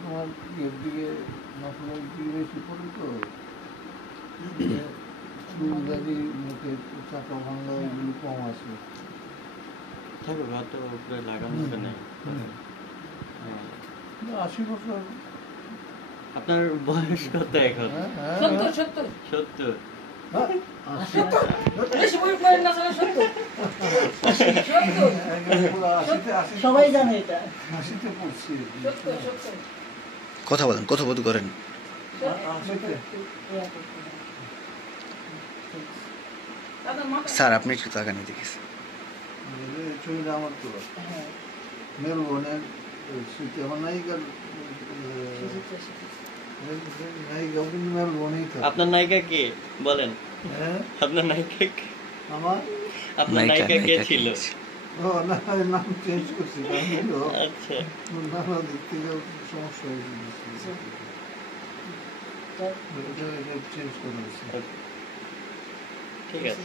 তোমার ইয়ের দিকে মশলার দিকে বেশি পড়ে তো চুলদারি মুখে চাকা ভাঙা এগুলো কম আছে। থাকবে হাত উপরে লাগানোটা নেই। 80 বছর। আপনার বয়স কত এখন? 70। সবাই জানে এটা। কথা বলেন, কথোপকথন করেন। স্যার আপনি একটু তাকান এদিকে। ছবিটা আমার তো মেলবোর্নের স্মৃতি, আমার নায়িকার নায়িকা কিন্তু মেলবোর্নেই থাকে। আপনার নায়িকা কে বলেন? হ্যাঁ, আপনার নায়িকা কে? আমার নায়িকা কে ছিল? নাম চেঞ্জ করছি, আচ্ছা, নানা দিক থেকে সমস্যা হয়েছে, চেঞ্জ করা হয়েছে। ঠিক আছে।